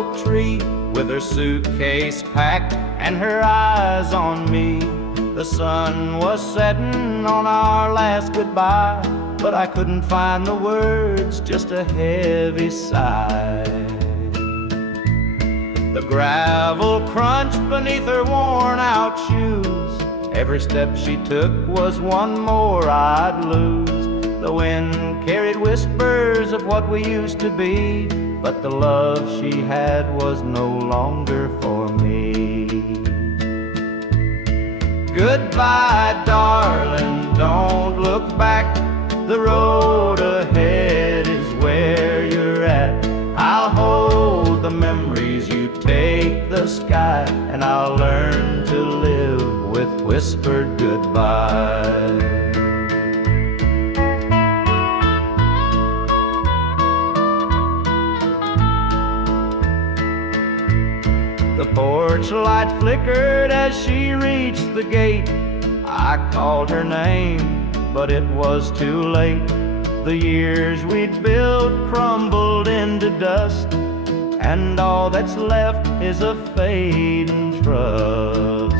oak tree with her suitcase packed and her eyes on me. The sun was setting on our last goodbye, but I couldn't find the words, just a heavy sigh. The gravel crunched beneath her worn-out shoes. Every step she took was one more I'd lose. The wind carried whispers of what we used to be, but the love she had was no longer for me. Goodbye, darling, don't look back. The road ahead is where you're at. I'll hold the memories, you take the sky, and I'll learn to live with whispered goodbye. The porch light flickered as she reached the gate. I called her name, but it was too late. The years we'd built crumbled into dust, and all that's left is a fading trust.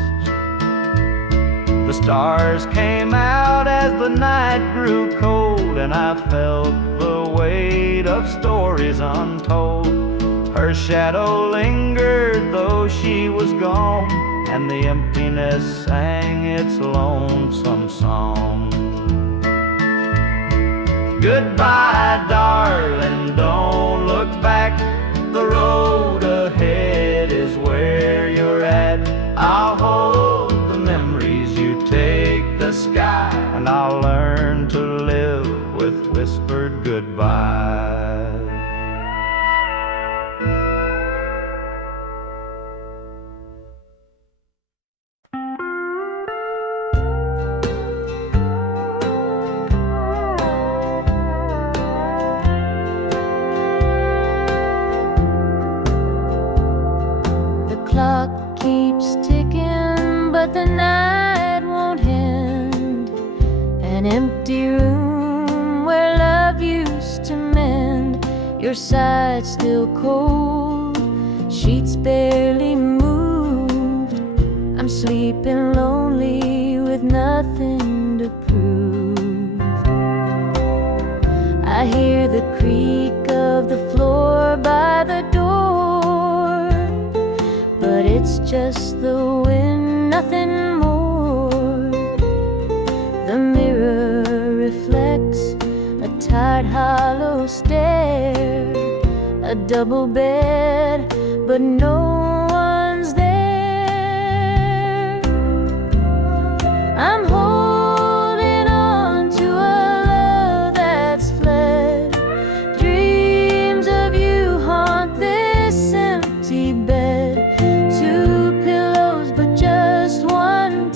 The stars came out as the night grew cold, and I felt the weight of stories untold. Her shadow lingered though she was gone, and the emptiness sang its lonesome song. Goodbye, darling, don't look back. The road ahead is where you're at. I'll hold the memories, you take the sky, and I'll learn to live with whispered goodbye. But the night won't end. An empty room where love used to mend. Your side still cold, sheets barely moved. I'm sleeping lonely with nothing to prove. I hear the creak of the floor by the door, but it's just the wind, nothing more. The mirror reflects a tired, hollow stare. A double bed, but no one's there. I'm holding on to a love that's fled. Dreams of you haunt this empty bed.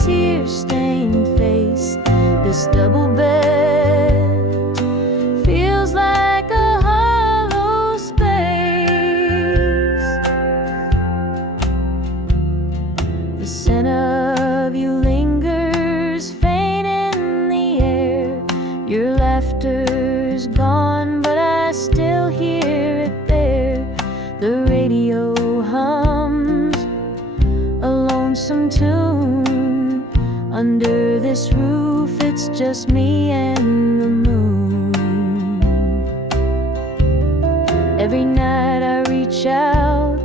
Tear-stained face. This double bed feels like a hollow space. The scent of you lingers faint in the air. Your laughter's gone, but I still hear it there. The radio hums a lonesome tune. Under this roof, it's just me and the moon. Every night I reach out,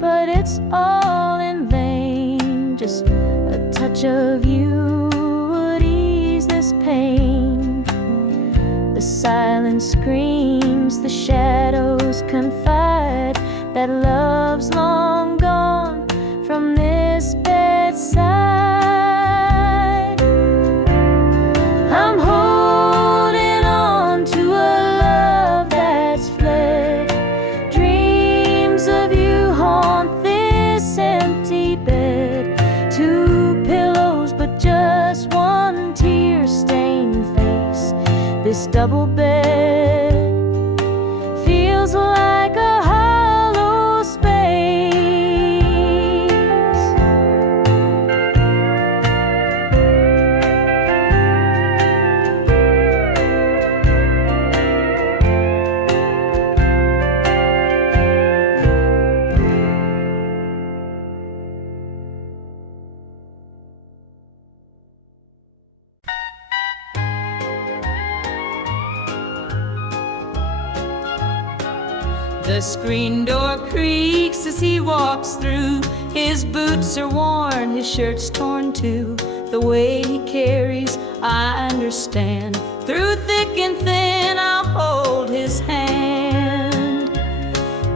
but it's all in vain. Just a touch of you would ease this pain. The silence screams, the shadows confide that love's long gone from this bedside. I'm holding on to a love that's fled. Dreams of you haunt this empty bed. Two pillows, but just one tear-stained face. This double bed feels like a hollow space. The screen door creaks as he walks through. His boots are worn, his shirt's torn too. The way he carries, I understand. Through thick and thin, I'll hold his hand.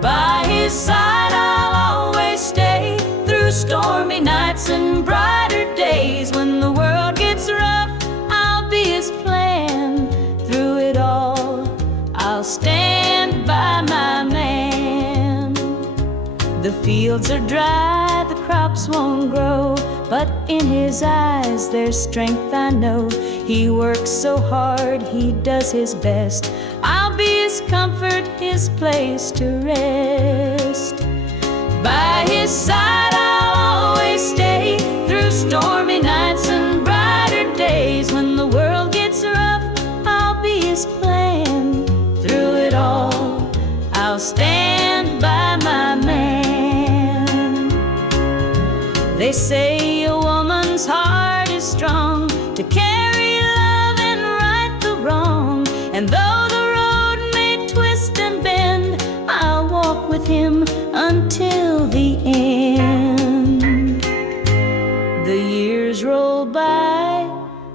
By his side, I'll always stay. Through stormy nights and brighter days. When the world gets rough, I'll be his plan. Through it all, I'll stand by my man. The fields are dry, the crops won't grow, but in his eyes there's strength, I know. He works so hard, he does his best. I'll be his comfort, his place to rest. By his side I'll always stay. Through stormy nights and brighter days. When the world gets rough, I'll be his plan. Through it all, I'll stand by my man. They say a woman's heart is strong to carry love and right the wrong. And though the road may twist and bend, I'll walk with him until the end. The years roll by,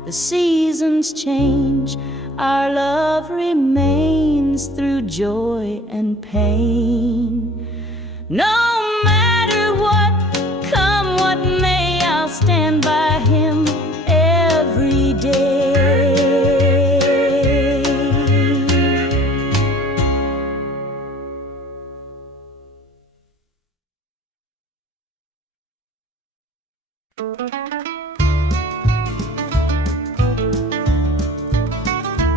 the seasons change. Our love remains through joy and pain. No matter what, come what may, I'll stand by him every day.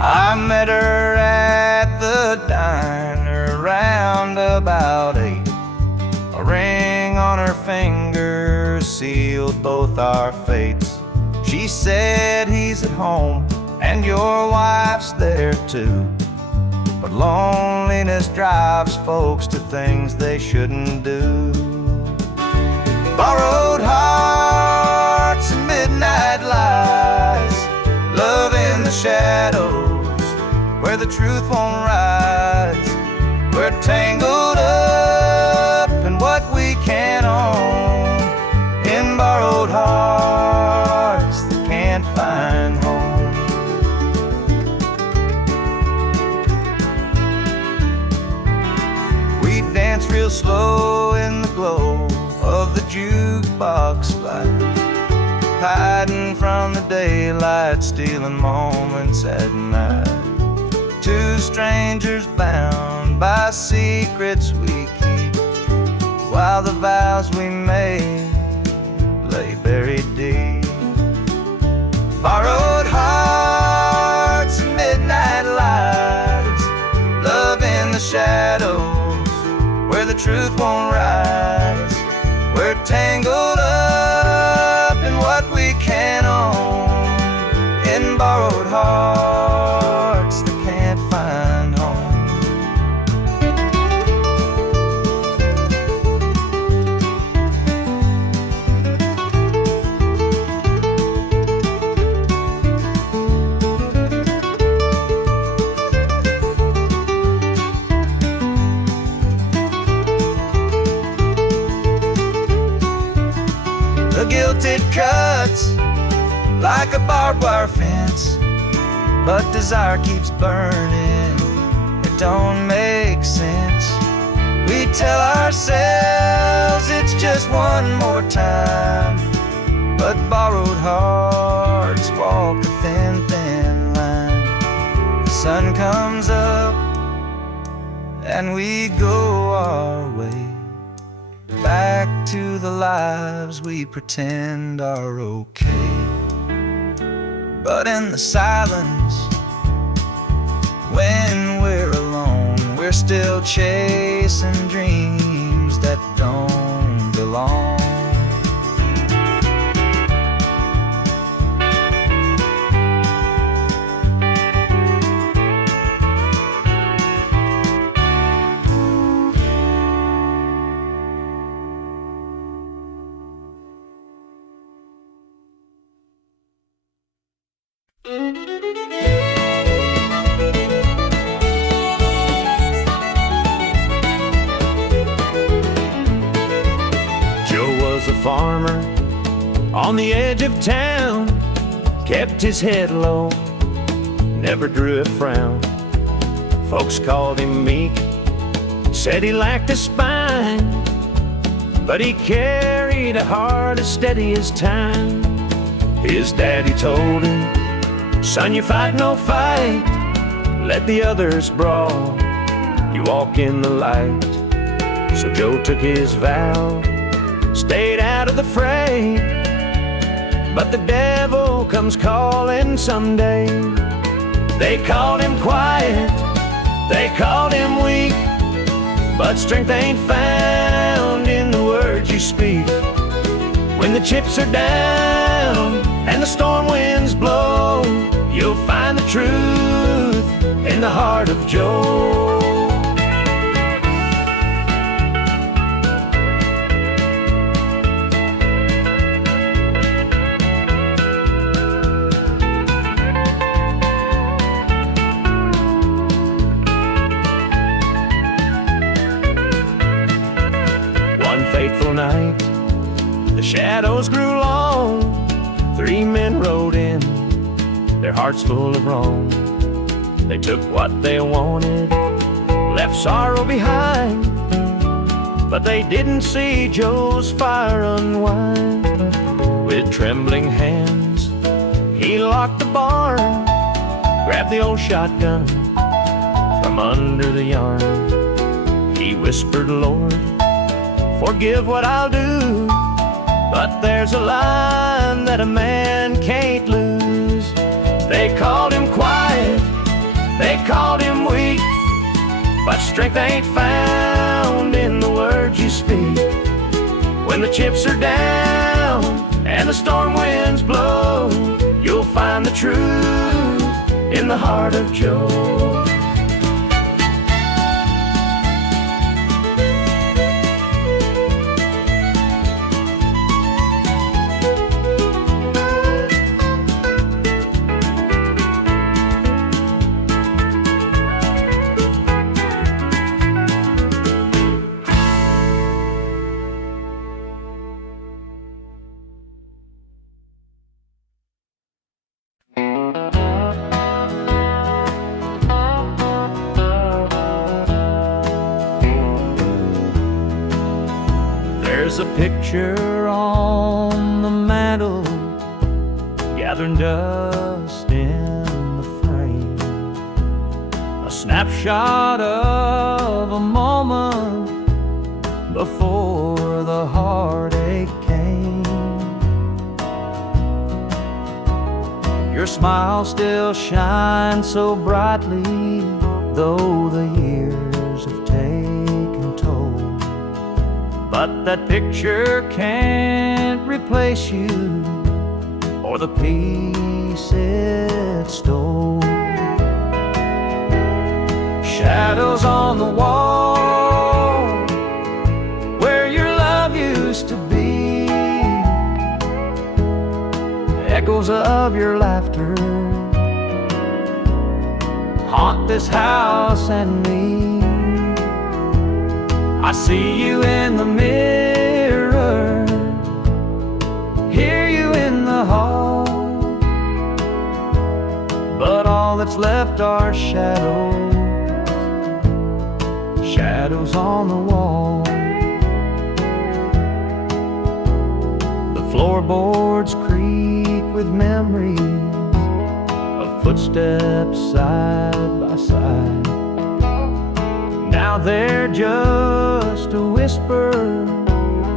I met her at the diner round about 8. A ring on her finger sealed both our fates. She said, he's at home and your wife's there too, but loneliness drives folks to things they shouldn't do. Borrowed hearts and midnight lies, love in the shadows where the truth won't rise. We're tangled up in what we can't own, in borrowed hearts that can't find home. We dance real slow in the glow of the jukebox light, hiding from the daylight, stealing moments at night. Two strangers bound by secrets we keep, while the vows we made lay buried deep. Borrowed hearts and midnight lights, love in the shadows where the truth won't rise. We're tangled up in what we can't own, in borrowed hearts that can't find home. The guilt it cuts like a barbed wire fence, but desire keeps burning, it don't make sense. We tell ourselves it's just one more time, but borrowed hearts walk a thin, thin line. The sun comes up and we go our way, back to the lives we pretend are okay. But in the silence, when we're alone, we're still chasing dreams that don't belong. on the edge of town, kept his head low, never drew a frown. Folks called him meek, said he lacked a spine, but he carried a heart as steady as time. His daddy told him, son, you fight no fight, let the others brawl, you walk in the light. So Joe took his vow, stayed out of the fray, but the devil comes calling someday. They called him quiet, they called him weak, but strength ain't found in the words you speak. When the chips are down and the storm winds blow, you'll find the truth in the heart of Joe. Fateful night, the shadows grew long. 3 men rode in, their hearts full of wrong. They took what they wanted, left sorrow behind, but they didn't see Joe's fire unwind. With trembling hands, he locked the barn, grabbed the old shotgun from under the yarn. He whispered, Lord, forgive what I'll do, but there's a line that a man can't lose. They called him quiet, they called him weak, but strength ain't found in the words you speak. When the chips are down and the storm winds blow, you'll find the truth in the heart of Joe. There's a picture on the mantle, gathering dust in the frame, a snapshot of a moment before the heartache came. Your smile still shines so brightly, though the years have taken toll. But that picture can't replace you or the peace it stole. Shadows on the wall where your love used to be, echoes of your laughter haunt this house and me. I see you in the mirror, hear you in the hall, but all that's left are shadows, shadows on the wall. The floorboards creak with memories of footsteps side by side. Now they're just a whisper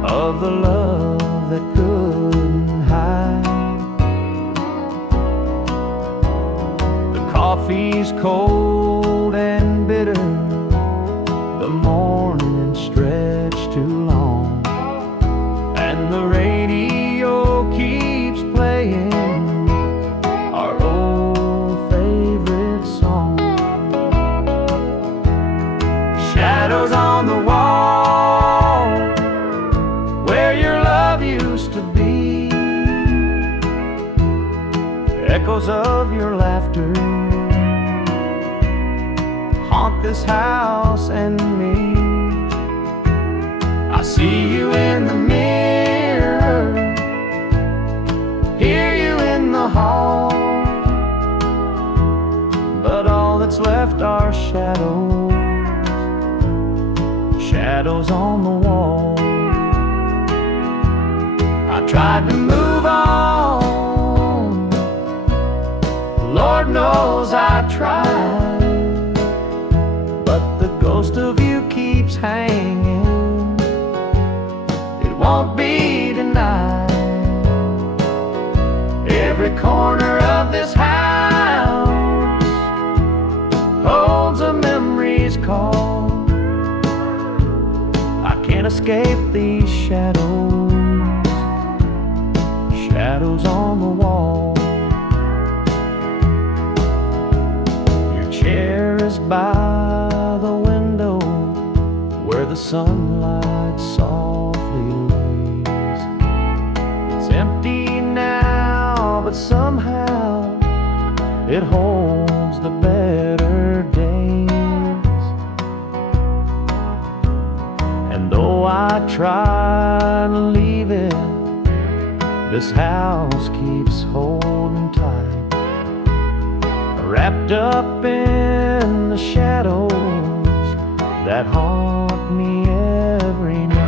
of the love that couldn't hide. The coffee's cold and bitter, the morning stretched too long, and the radio keeps playing our old favorite song. Shadows on the wall where your love used to be, echoes of your laughter haunt this house and me. I see you in the mirror, the hall, but all that's left are shadows, shadows on the wall. I tried to move on, Lord knows I tried, but the ghost of you keeps hanging, it won't be denied. Every corner of this house holds a memory's call. I can't escape these shadows, shadows on the wall. Your chair is by the window where the sunlight softly lays. It's empty now, but somehow it holds the better days. And though I try to leave it, this house keeps holding tight, wrapped up in the shadows that haunt me every night.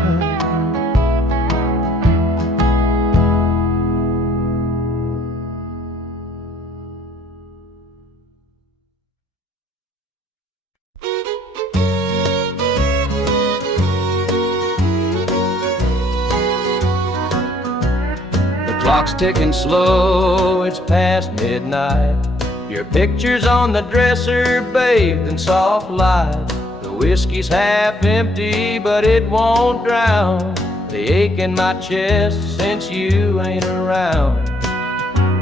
Clock's ticking slow, it's past midnight. Your picture's on the dresser, bathed in soft light. The whiskey's half empty, but it won't drown the ache in my chest since you ain't around.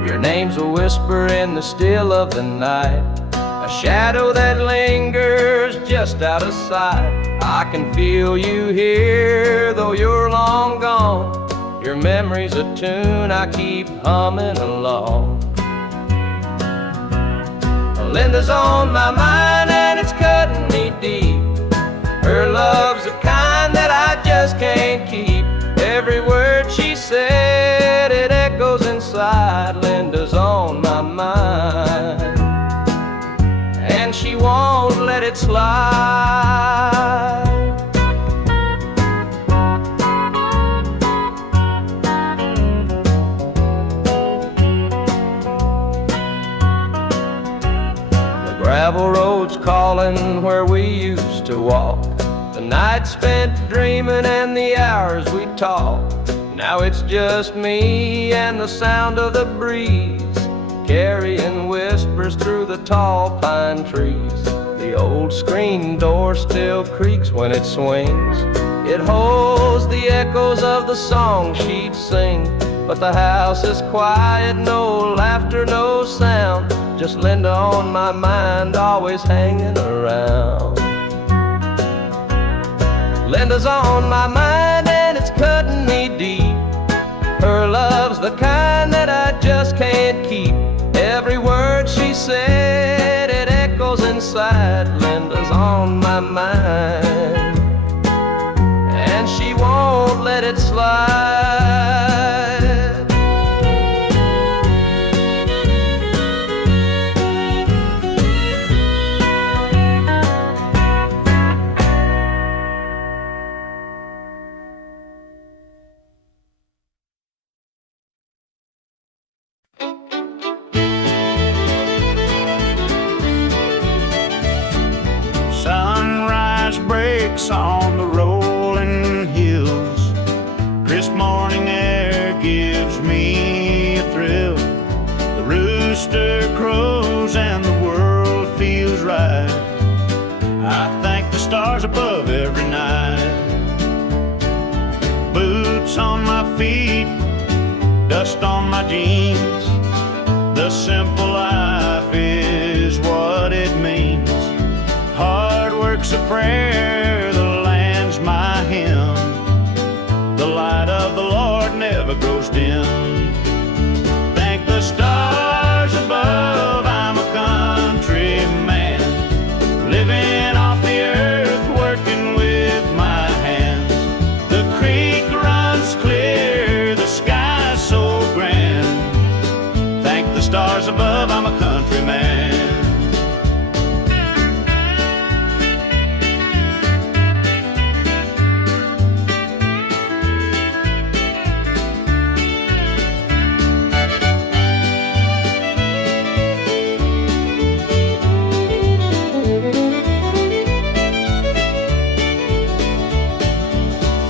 Your name's a whisper in the still of the night, a shadow that lingers just out of sight. I can feel you here, though you're long gone. Your memory's a tune I keep humming along. Linda's on my mind and it's cutting me deep. Her love's the kind that I just can't keep. Every word she said, it echoes inside. Linda's on my mind and she won't let it slide. Gravel roads calling where we used to walk, the night spent dreaming and the hours we talked. Now it's just me and the sound of the breeze, carrying whispers through the tall pine trees. The old screen door still creaks when it swings. It holds the echoes of the song she'd sing. But the house is quiet, no laughter, no sound. Just Linda on my mind, always hanging around. Linda's on my mind and it's cutting me deep. Her love's the kind that I just can't keep. Every word she said, it echoes inside. Linda's on my mind and she won't let it slide. On the rolling hills, crisp morning air gives me a thrill. The rooster crows and the world feels right. I thank the stars above every night. Boots on my feet, dust on my jeans. The simple life is what it means. Hard work's a prayer, the land's my hymn. The light of the Lord never grows dim. Thank the stars above, I'm a country man, living off the earth, working with my hands. The creek runs clear, the sky's so grand. Thank stars above, I'm a country man.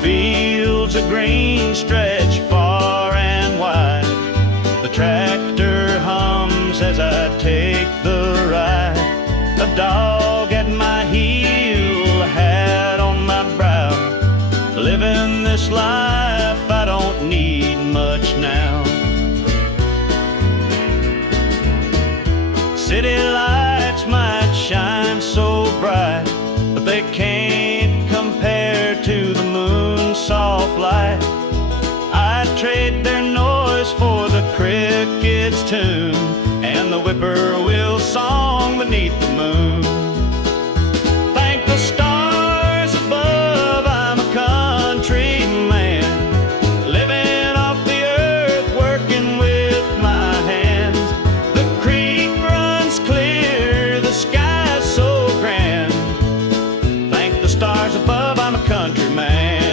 Fields of green stretch far and wide. The tractor hums as I take the ride. A dog at my heel, a hat on my brow. Living this life, I don't need much now. City lights might shine so bright, but they can't compare to the moon's soft light. I'd trade their noise for the cricket's tune and the whippoorwill song beneath the moon. Thank the stars above, I'm a country man, living off the earth, working with my hands. The creek runs clear, the sky's so grand. Thank the stars above, I'm a country man.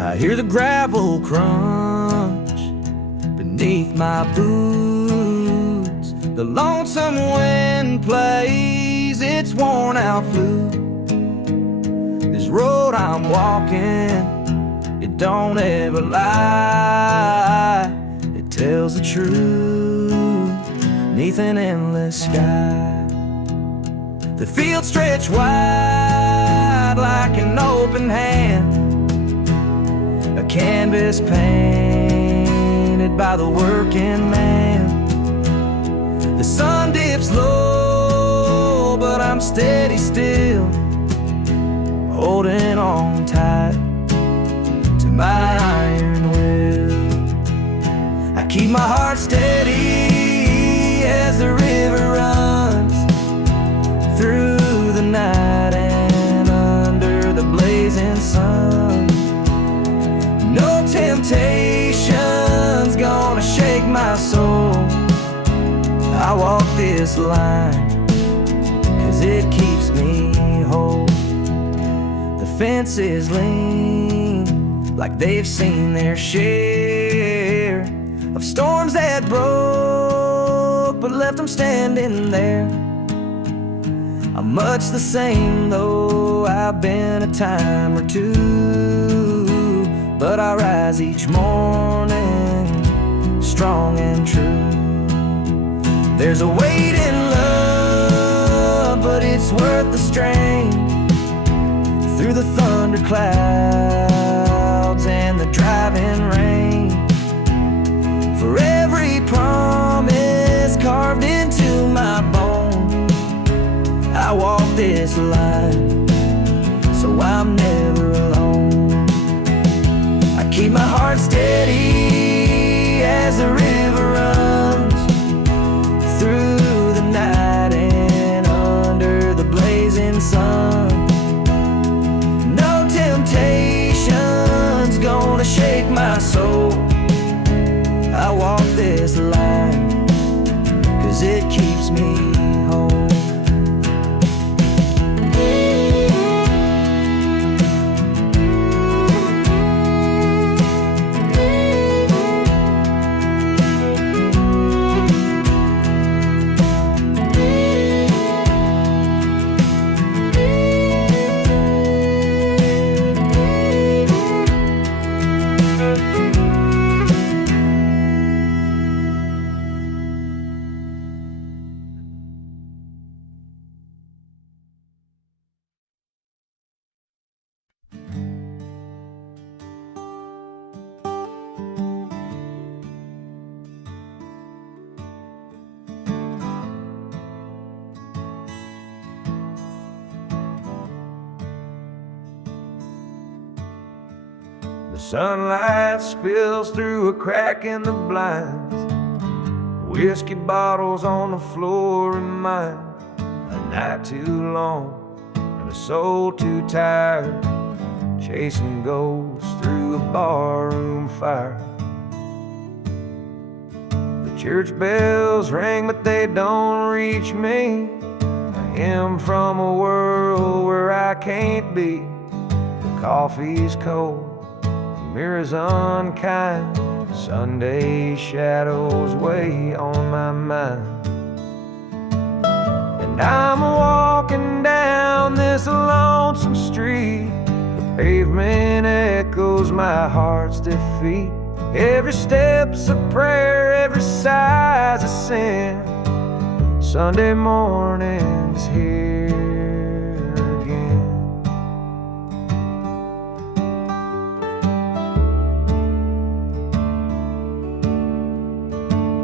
I hear the gravel crunch beneath my boots. The lonesome wind plays its worn out flute. This road I'm walking, it don't ever lie. It tells the truth neath an endless sky. The fields stretch wide like an open hand, a canvas painted by the working man. The sun dips low, but I'm steady still, holding on tight to my iron will. I keep my heart steady as the river runs through the night and under the blazing sun. No temptation's gonna shake my soul. I walk this line 'cause it keeps me whole. The fences lean like they've seen their share of storms that broke but left them standing there. I'm much the same though I've been a time or two, but I rise each morning strong and true. There's a weight in love, but it's worth the strain. Through the thunder clouds and the driving rain, for every promise carved into my bone, I walk this line so I'm never alone. I keep my heart steady as the river runs through the night and under the blazing sun. No temptation's gonna shake my soul. I walk this line 'cause it keeps me whole. The sunlight spills through a crack in the blinds. Whiskey bottles on the floor remind a night too long and a soul too tired, chasing ghosts through a barroom fire. The church bells ring, but they don't reach me. A hymn from a world where I can't be. The coffee's cold, the mirror's unkind. Sunday shadows weigh on my mind. And I'm walking down this lonesome street. The pavement echoes my heart's defeat. Every step's a prayer, every sigh's a sin. Sunday morning's here again.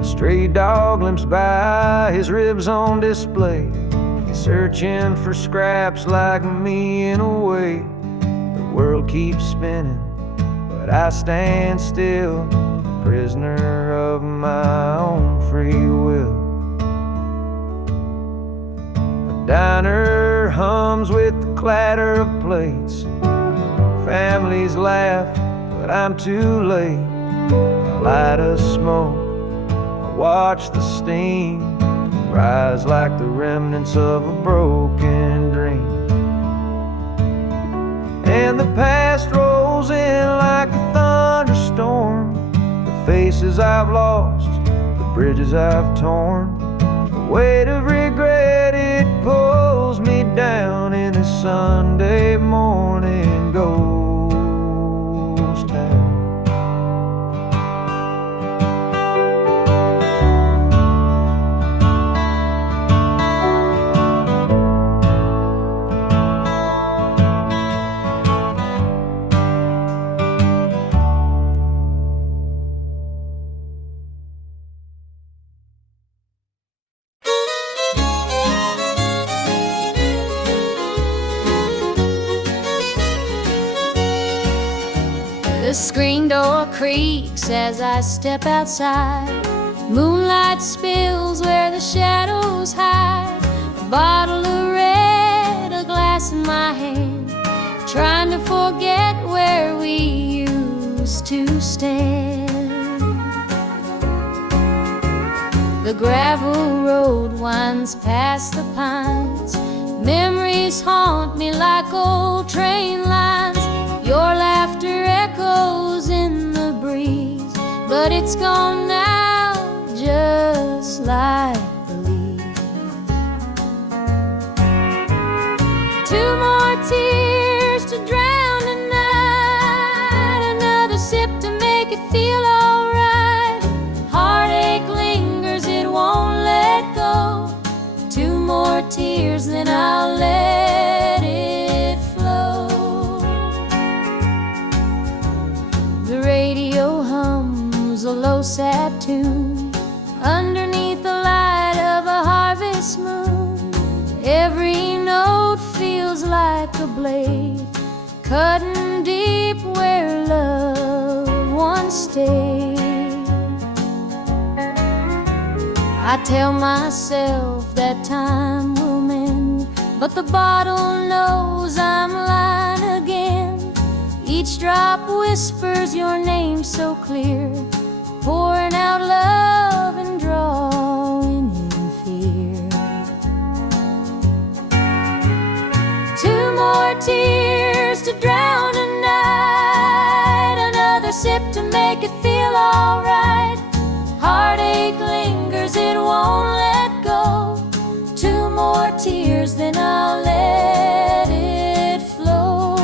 A stray dog limps by, his ribs on display. He's searching for scraps like me in a way. The world keeps spinning, but I stand still, prisoner of my own free will. The diner hums with the clatter of plates. Families laugh, but I'm too late. I light a smoke, I watch the steam rise like the remnants of a broken dream. And the past rolls in like a thunderstorm. The faces I've lost, the bridges I've torn. The weight of regret, it pulls me down in this Sunday morning ghost town. The screen door creaks as I step outside. Moonlight spills where the shadows hide. A bottle of red, a glass in my hand, trying to forget where we used to stand. The gravel road winds past the pines. Memories haunt me like old train lines. Your laughter echoes in the breeze, but it's gone now, just like the leaves. Two more tears to drown the night, another sip to make it feel alright. Heartache lingers, it won't let go. Two more tears, then I'll let it flow. The radio hums a low sad tune underneath the light of a harvest moon. Every note feels like a blade cutting deep where love once stayed. I tell myself that time will mend, but the bottle knows I'm lying again. Each drop whispers your name so clear, pouring out love and drawing in fear. Two more tears to drown a night, another sip to make it feel alright. Heartache lingers, it won't let go. Two more tears, then I'll let it flow.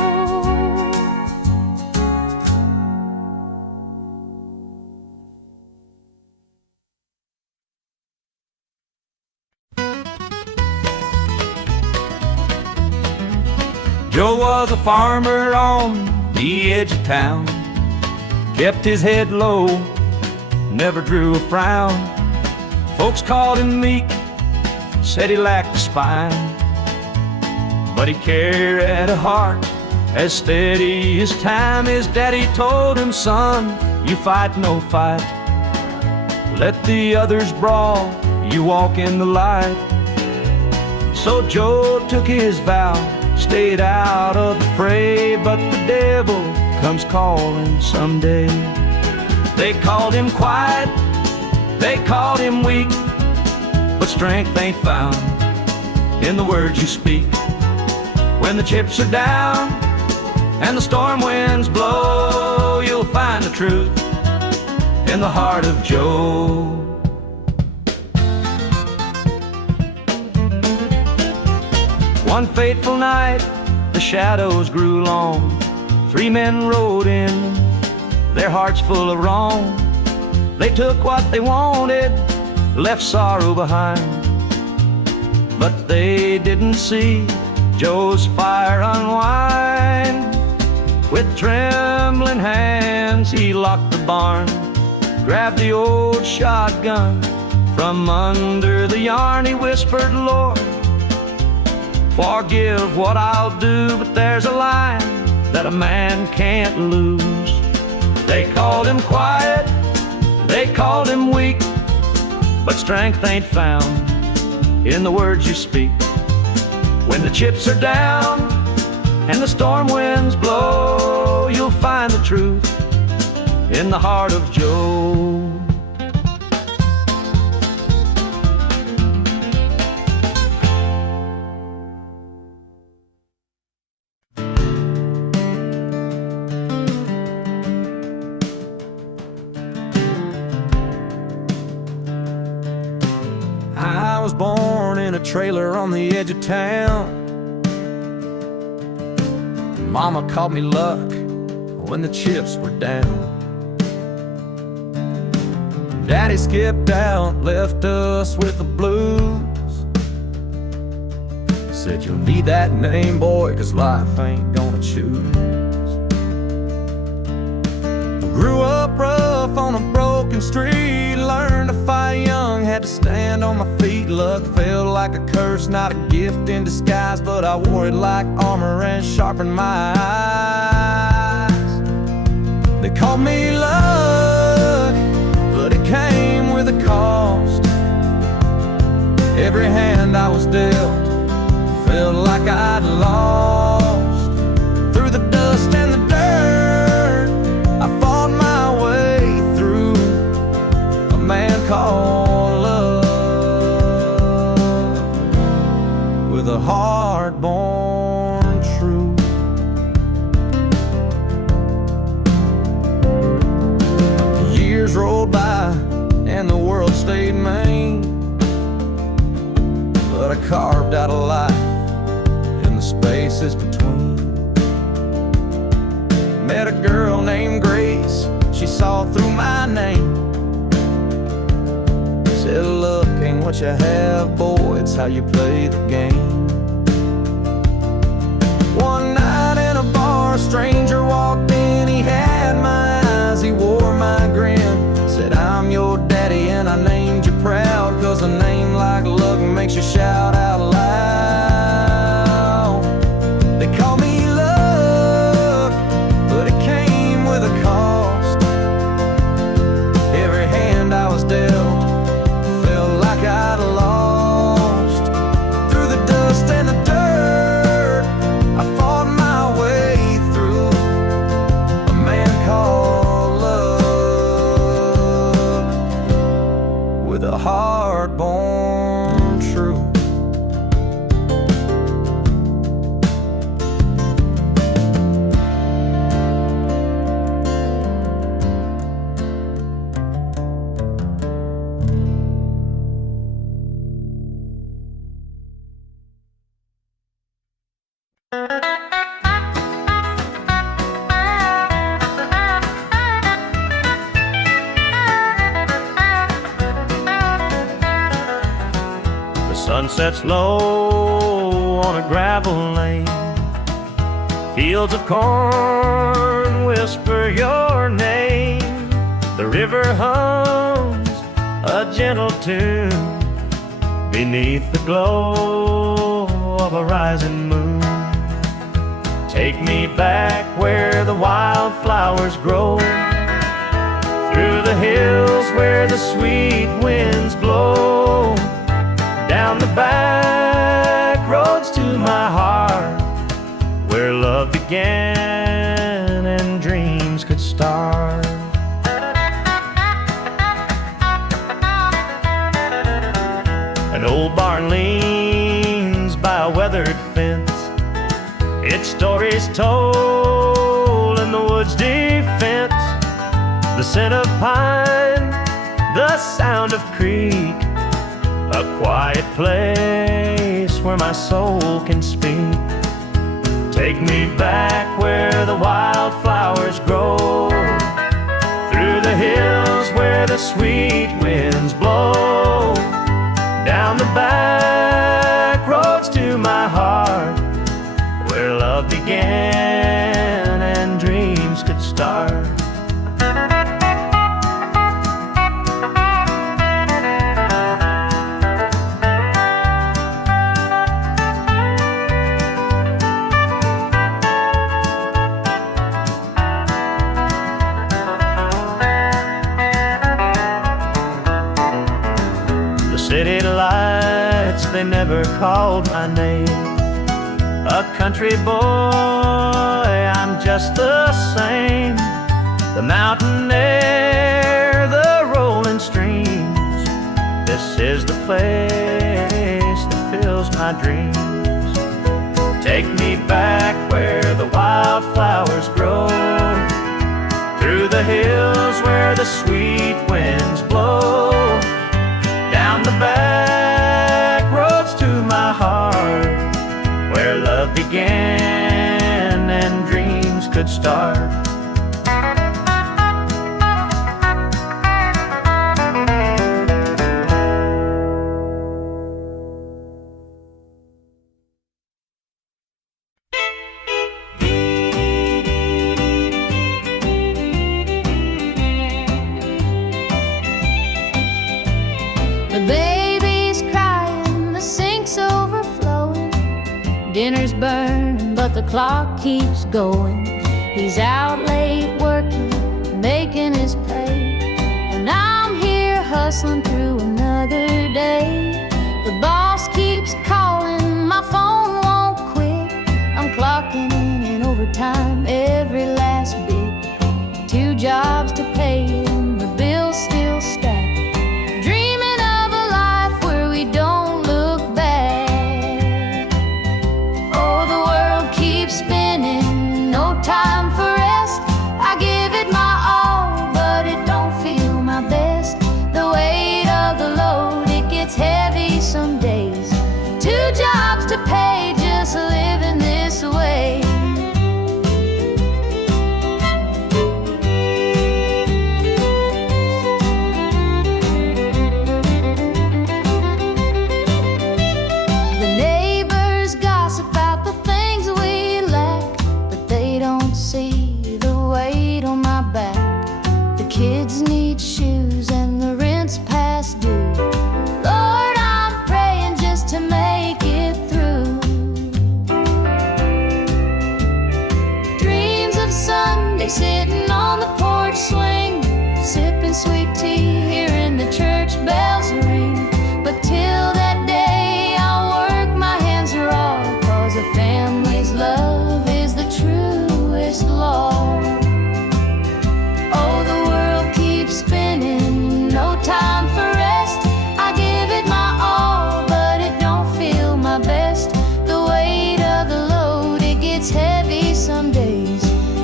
Joe was a farmer on the edge of town, kept his head low, never drew a frown. Folks called him meek, said he lacked a spine, but he carried a heart as steady as time. His daddy told him, son, you fight no fight. Let the others brawl, you walk in the light. So Joe took his vow, stayed out of the fray, but the devil comes calling someday. They called him quiet, they called him weak, but strength ain't found in the words you speak. When the chips are down and the storm winds blow, you'll find the truth in the heart of Joe. One fateful night, the shadows grew long. 3 men rode in, their hearts full of wrong. They took what they wanted, left sorrow behind. But they didn't see Joe's fire unwind. With trembling hands, he locked the barn, grabbed the old shotgun from under the yarn. He whispered, Lord, forgive what I'll do, but there's a line that a man can't lose. They called him quiet, they called him weak, but strength ain't found in the words you speak. When the chips are down and the storm winds blow, you'll find the truth in the heart of Joe. I was born in a trailer on the edge of town. Mama called me luck when the chips were down. Daddy skipped out, left us with the blues. Said you'll need that name, boy, 'cause life ain't gonna choose. Grew up rough on a broken street, learned to fight young, had to stand on my feet. Luck felt like a curse, not a gift in disguise, but I wore it like armor and sharpened my eyes. They called me luck, but it came with a cost. Every hand I was dealt felt like I'd lost. Through the dust and the dirt, I fought my way through. A man called love, with a heart born true. Years rolled by and the world stayed mean, but I carved out a life in the spaces between. Met a girl named Grace, she saw through my name. Said luck ain't what you have, boy, it's how you play the game. One night in a bar, a stranger walked in, he had my eyes, he wore my grin. Said I'm your daddy and I named you proud, 'cause a name like luck makes you shout out loud. They call me luck, but it came with a cost. Every hand I was dealt felt like I'd lost. Through the dust and the dirt, I fought my way through. A man called love, with a heart born true. Sun sets low on a gravel lane. Fields of corn whisper your name. The river hums a gentle tune beneath the glow of a rising moon. Take me back where the wildflowers grow, through the hills where the sweet winds blow, down the back roads to my heart, where love began and dreams could start. An old barn leans by a weathered fence, its story's told in the woods' defense. The scent of pine, the sound of creek, a quiet place where my soul can speak. Take me back where the wildflowers grow, through the hills where the sweet winds blow, down the back roads to my heart, where love began and dreams could start. The city lights, they never called my name. A country boy, I'm just the same. The mountain air, the rolling streams, this is the place that fills my dreams. Take me back where the wildflowers grow, through the hills where the sweet winds blow, down the back roads to my heart, where love began and dreams could start. The baby's crying, the sink's overflowing, dinner's burning, but the clock keeps going. He's out late working, making his pay, and I'm here hustling through another day. The boss keeps calling, my phone won't quit. I'm clocking in overtime every last bit. 2 jobs to pay and the bills still stack. Dreaming of a life where we don't look back. Oh, the world keeps spinning, no time for rest. I give it my all, but it don't feel my best. The weight of the load, it gets heavy some days. 2 jobs to pay, just living this way. The neighbors gossip about the things we lack, but they don't see the weight on my back. The kids need shoes and the rent's past due. Lord, I'm praying just to make it through. Dreams of Sunday sitting on the porch swing, sipping sweet tea, hearing the church bells ring. But till that day, I'll work my hands raw, 'cause a family's love is the truest law. Oh, the world keeps spinning, no time for rest. I give it my all, but it don't feel my best. The weight of the load, it gets heavy some days.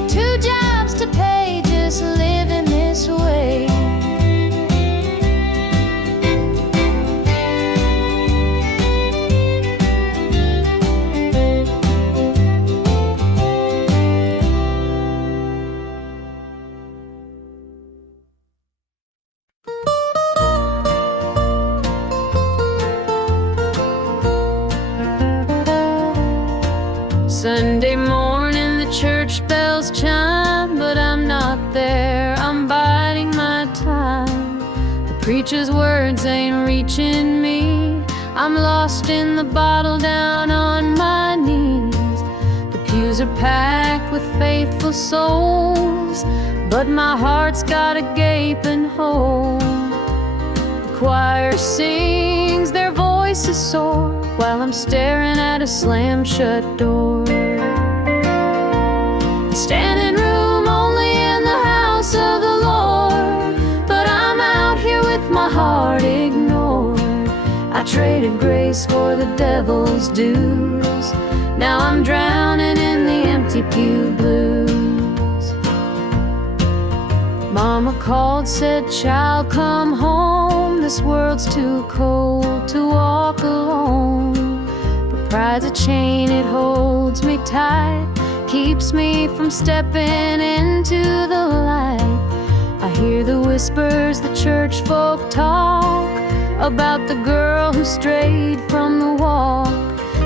2 jobs to pay, just living this way. Sunday morning, the church bells chime, but I'm not there, I'm biding my time. The preacher's words ain't reaching me, I'm lost in the bottle down on my knees. The pews are packed, faithful souls, but my heart's got a gaping hole. The choir sings, their voices soar, while I'm staring at a slam-shut door. Standing room only in the house of the Lord, but I'm out here with my heart ignored. I traded grace for the devil's dues. Now I'm drowning in the empty pew blues. Mama called, said, "Child, come home. This world's too cold to walk alone." But pride's a chain, it holds me tight, keeps me from stepping into the light. I hear the whispers the church folk talk about the girl who strayed from the walk.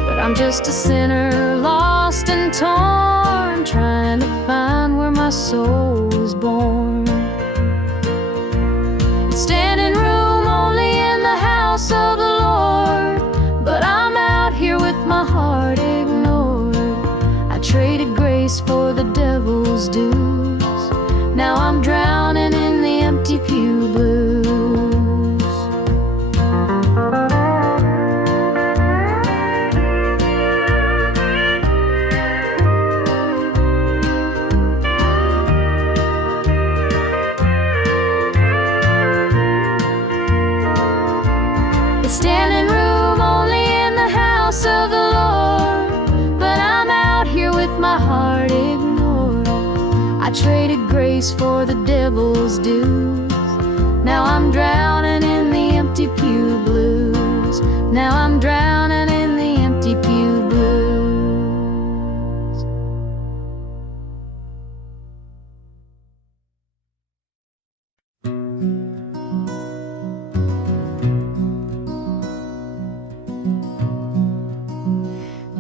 But I'm just a sinner, lost and torn, trying to find where my soul was born. Standing room only in the house of the Lord, but I'm out here with my heart ignored. I traded grace for the devil's dues. Now I'm drowning in the empty pew blues. Standing room only in the house of the Lord, but I'm out here with my heart ignored. I traded grace for the devil's dues. Now I'm drowning in the empty pew blues. Now I'm drowning in the empty pew blues.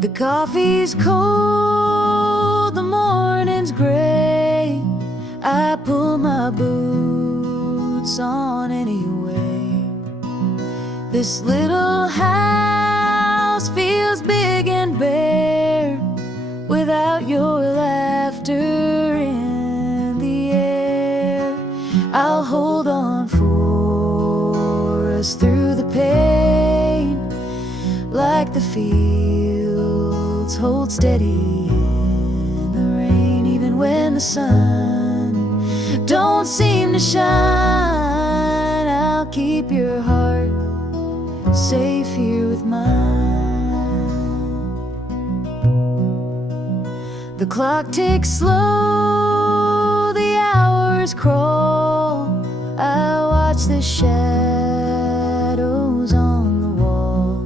The coffee's cold, the morning's gray. I pull my boots on anyway. This little house feels big and bare without your laughter in the air. I'll hold on for us through the pain, like the fields hold steady in the rain. Even when the sun don't seem to shine, I'll keep your heart safe here with mine. The clock ticks slow, the hours crawl. I watch the shadows on the wall,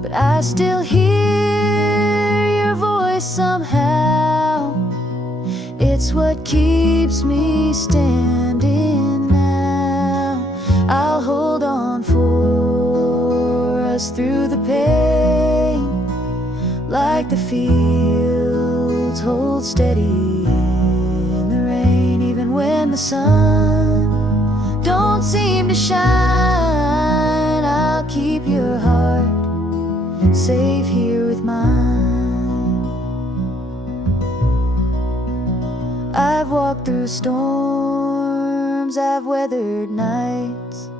but I still hear your voice somehow. It's what keeps me standing now. I'll hold on for us through the pain, like the fields hold steady in the rain. Even when the sun don't seem to shine, I'll keep your heart safe here with mine. I've walked through storms, I've weathered nights,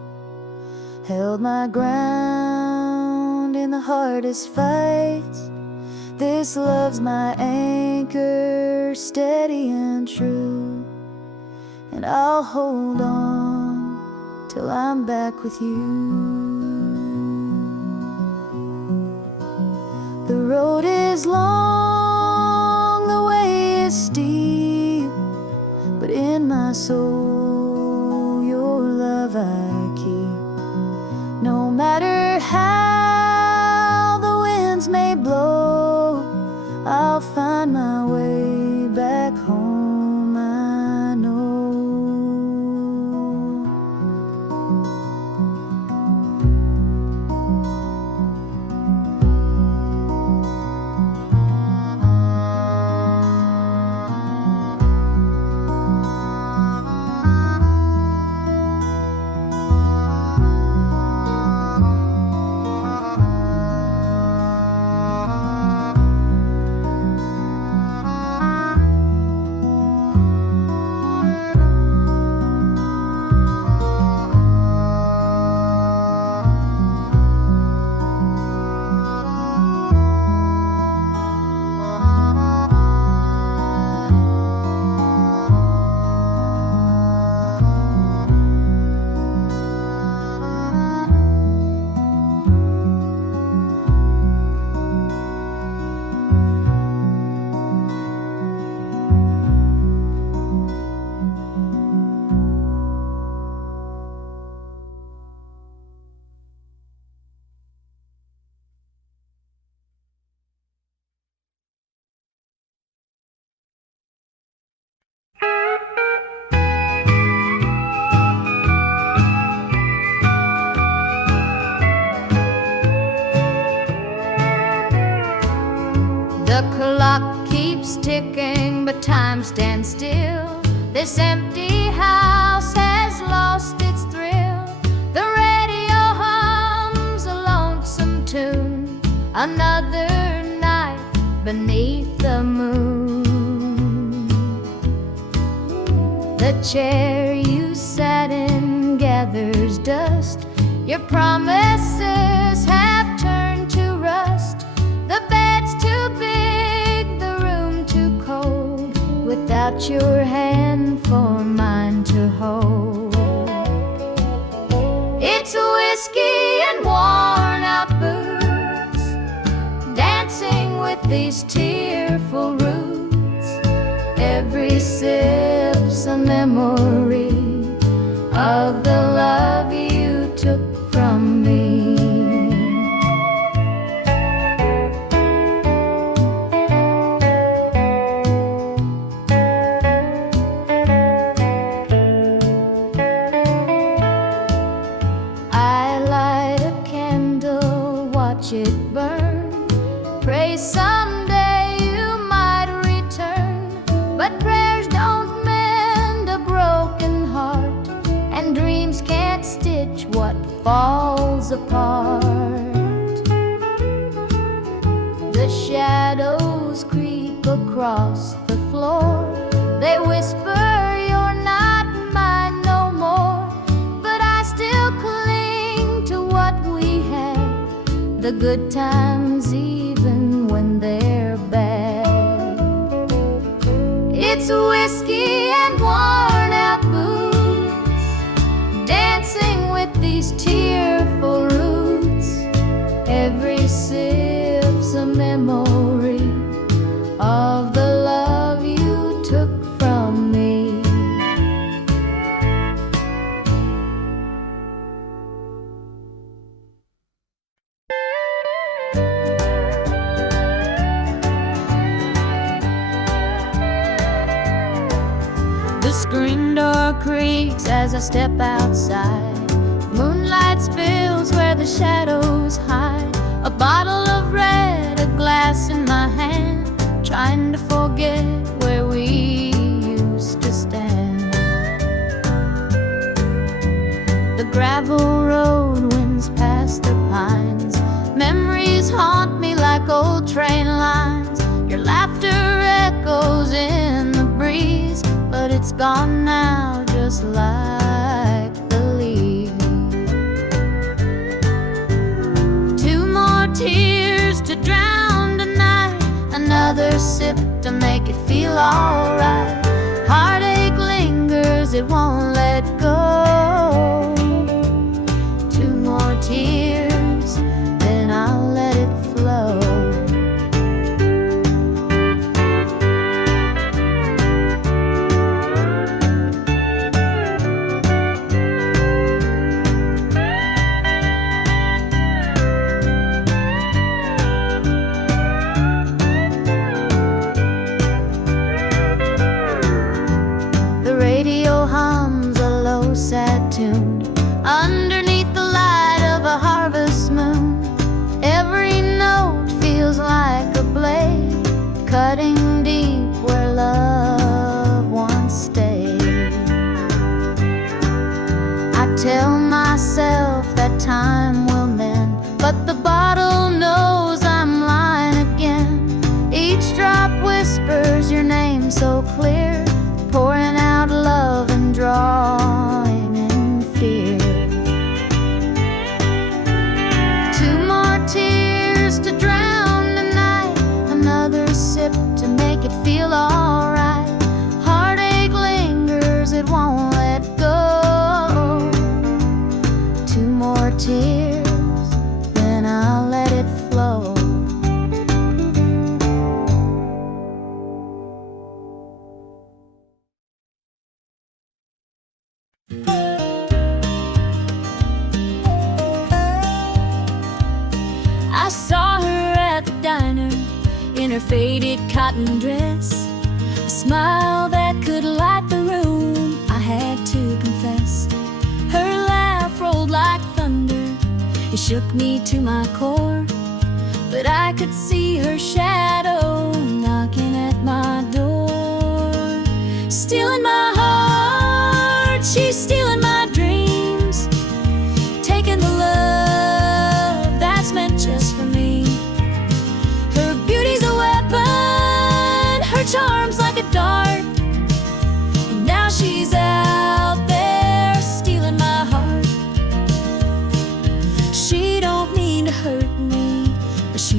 held my ground in the hardest fights. This love's my anchor, steady and true, and I'll hold on till I'm back with you. The road is long, the way is steep, but in my soul your love I keep. No matter how the winds may blow, I'll find my way back home, I know. keeps ticking, but time stands still. This empty house has lost its thrill. The radio hums a lonesome tune. Another night beneath the moon. The chair you sat in gathers dust. Your promises have turned to rust. The bed's too big, the room too cold, without your hand for mine to hold. It's whiskey and worn out boots, dancing with these tearful roots. Every sip's a memory of the love you took from me. I light a candle, watch it burn, pray someday you might return. But prayers don't mend a broken heart, and dreams can't stitch what falls apart. The shadows creep across the floor. They whisper you're not mine no more, but I still cling to what we had, the good times even when they're bad. It's whiskey and worn out boots, dancing with these tearful roots. Every sip's a memory of the love you took from me. The screen door creaks as I step outside. Moonlight spills where the shadows hide. A bottle of red, a glass in my hand, trying to forget where we used to stand. The gravel road winds past the pines. Memories haunt me like old train lines. Your laughter echoes in the breeze, but it's gone now, just like the leaves. Two more tears to drown tonight, another sip to make it feel alright. Heartache lingers, it won't let go. Two more tears, then I'll let it flow. Sad tune underneath the light of a harvest moon. Every note feels like a blade, cutting deep where love once stayed. I tell myself that time will mend, but the bottle knows I'm lying again. Each drop whispers your name so clear, pouring out love and drawing in fear. Two more tears to drown tonight, another sip to make it feel alright. Heartache lingers, it won't let go. Two more tears, then I'll let it flow. I saw her at the diner in her faded cotton dress, a smile that could light the room, I had to confess. Her laugh rolled like thunder, it shook me to my core, but I could see her shadow knocking at my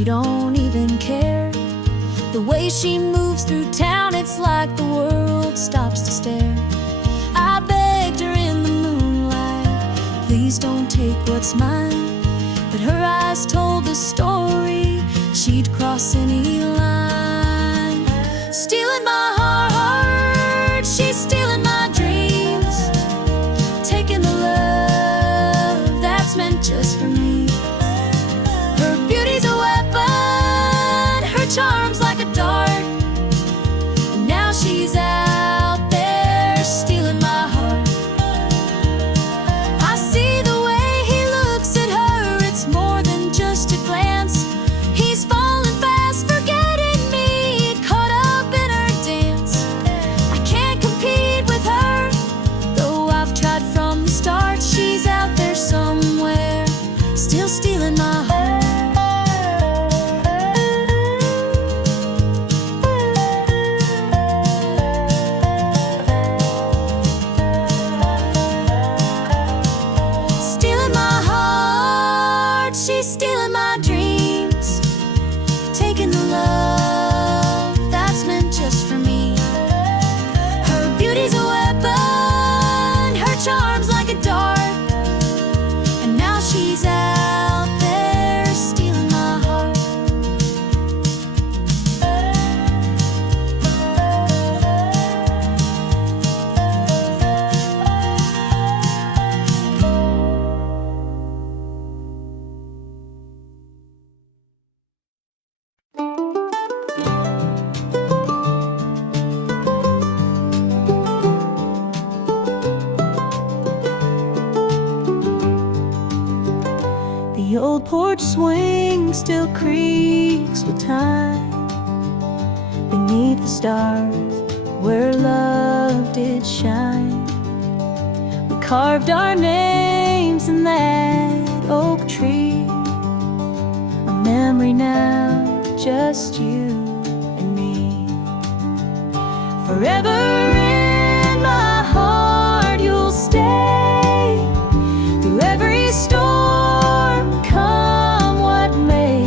she don't even care. The way she moves through town, it's like the world stops to stare. I begged her in the moonlight, please don't take what's mine. But her eyes told the story, she'd cross any line. Stealing my heart, she's stealing my dreams, taking the love that's meant just for me. Her beauty's a weapon, her charm's like a dart, and now she's out there stealing my heart. I see the way he looks at her, it's more than just a glance. He's falling fast, forgetting me, caught up in her dance. I can't compete with her, though I've tried from the start. She's out there somewhere, still stealing my heart. She's stealing my dreams, taking the love that's meant just for me. Her beauty's a weapon, her charm's like a dart, and now she's out there stealing my heart. The old porch swing still creaks with time beneath the stars where love did shine. We carved our names in that oak tree, a memory now, just you and me. Forever in my heart you'll stay, through every storm, come what may.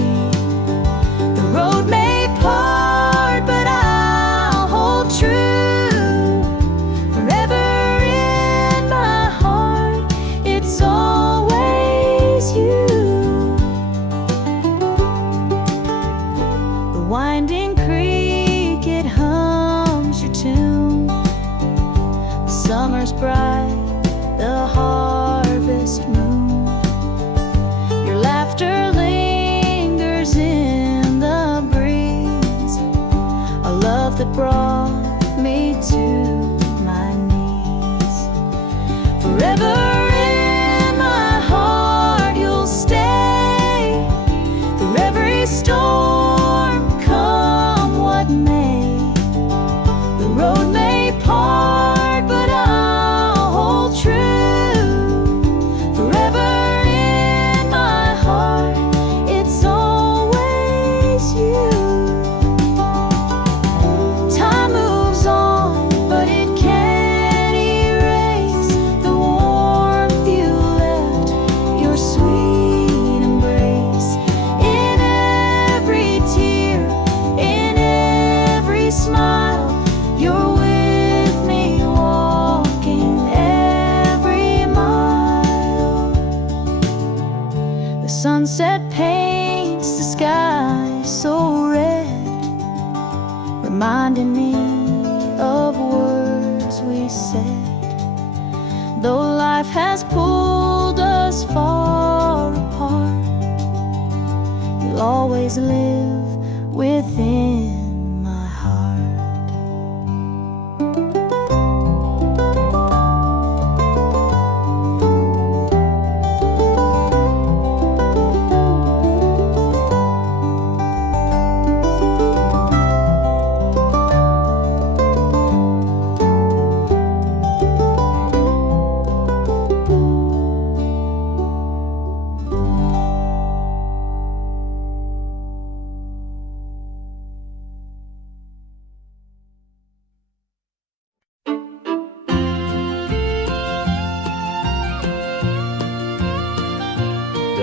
The road may part, but I'll hold true. Forever in my heart, it's always you. The winding creek, it hums your tune. The summer's bright, the harvest moon. Your laughter lingers in the breeze, a love that brought me to my knees. Forever in my heart you'll stay, through every storm, come what may. The road may part, but I'll hold true. Forever in my heart, it's always you. Time moves on, but it can't erase the warmth you left, your sweet embrace. In every tear, in every smile, you're with me, walking every mile. The sunset paints the sky so red, reminding me of words we said. Though life has pulled us far apart, you'll always live within my heart.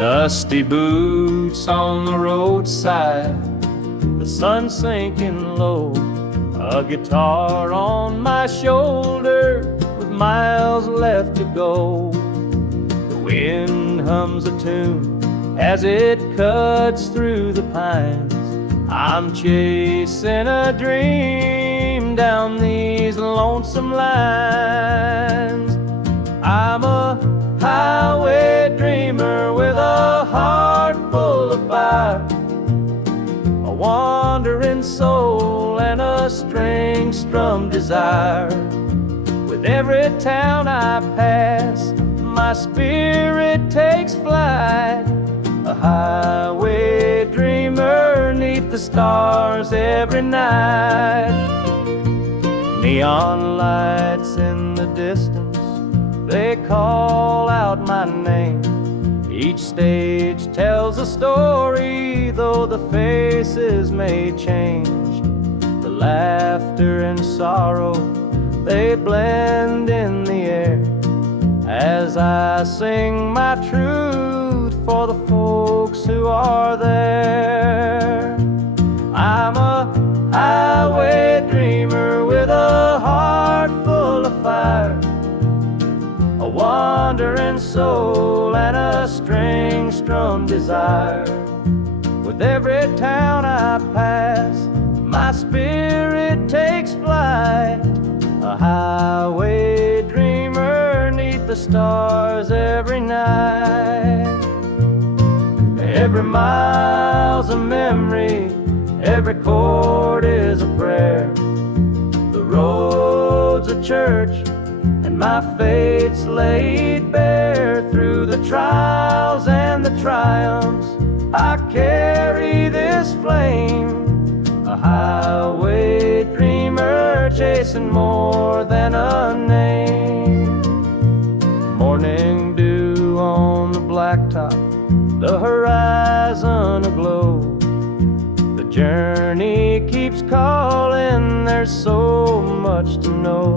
Dusty boots on the roadside, the sun sinking low, a guitar on my shoulder with miles left to go. The wind hums a tune as it cuts through the pines. I'm chasing a dream down these lonesome lines. I'm a highway dreamer with a heart full of fire, a wandering soul and a string-strummed desire. With every town I pass, my spirit takes flight, a highway dreamer 'neath the stars every night. Neon lights in the distance, they call out my name. Each stage tells a story, though the faces may change. The laughter and sorrow, they blend in the air as I sing my truth for the folks who are there. I'm a highway dreamer with a heart full of fire, a wandering soul and a string-strummed desire. With every town I pass, my spirit takes flight, a highway dreamer 'neath the stars every night. Every mile's a memory, every chord is a prayer. The road's a church, and my fate's laid bare. Through the trials and the triumphs, I carry this flame, a highway dreamer chasing more than a name. Morning dew on the blacktop, the horizon aglow. The journey keeps calling, there's so much to know.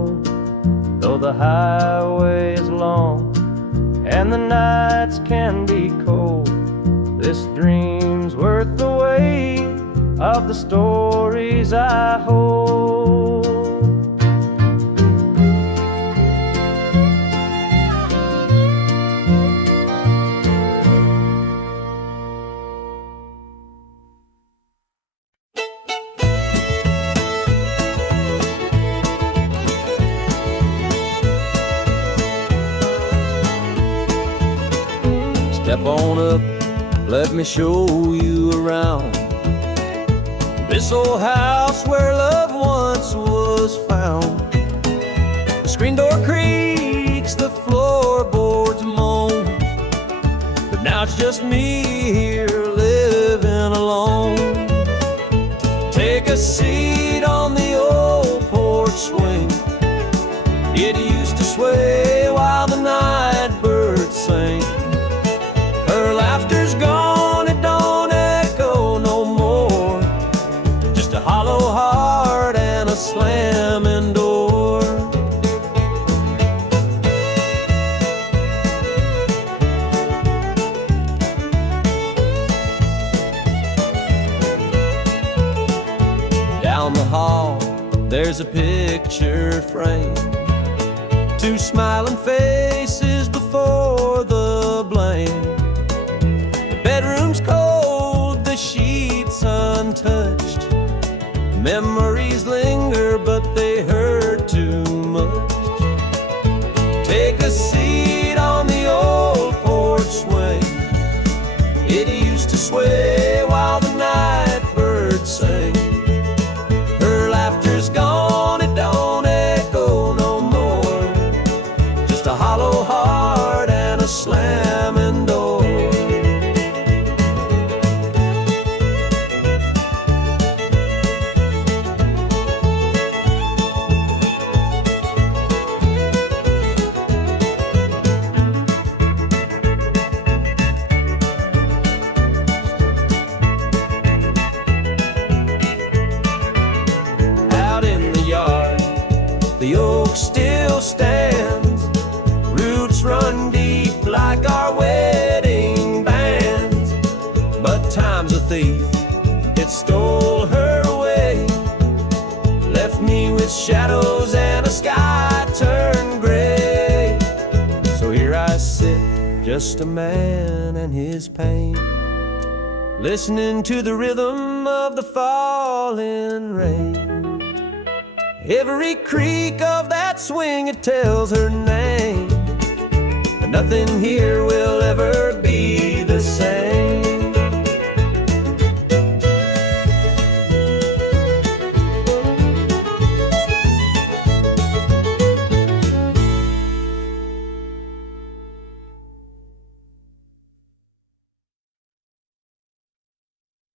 Though the highway is long and the nights can be cold, this dream's worth the weight of the stories I hold. Step on up, let me show you around this old house where love once was found. The screen door creaks, the floorboards moan, but now it's just me here living alone. Take a seat on the old porch swing. It used to sway while the night birds sang. Her laughter's gone, it don't echo no more, just a hollow heart and a slamming door. Down the hall, there's a picture frame, two smiling faces before the blame. Bedroom's cold, the sheets untouched. Memories linger, but they hurt too much. Take a seat on the old porch swing. It used to sway while the night birds sang. Her laughter's gone, it don't echo no more, just a hollow heart and a slamming door. time's a thief. It stole her away, left me with shadows and a sky turned gray. So here I sit, just a man and his pain, listening to the rhythm of the falling rain. Every creak of that swing, it tells her name, and nothing here will ever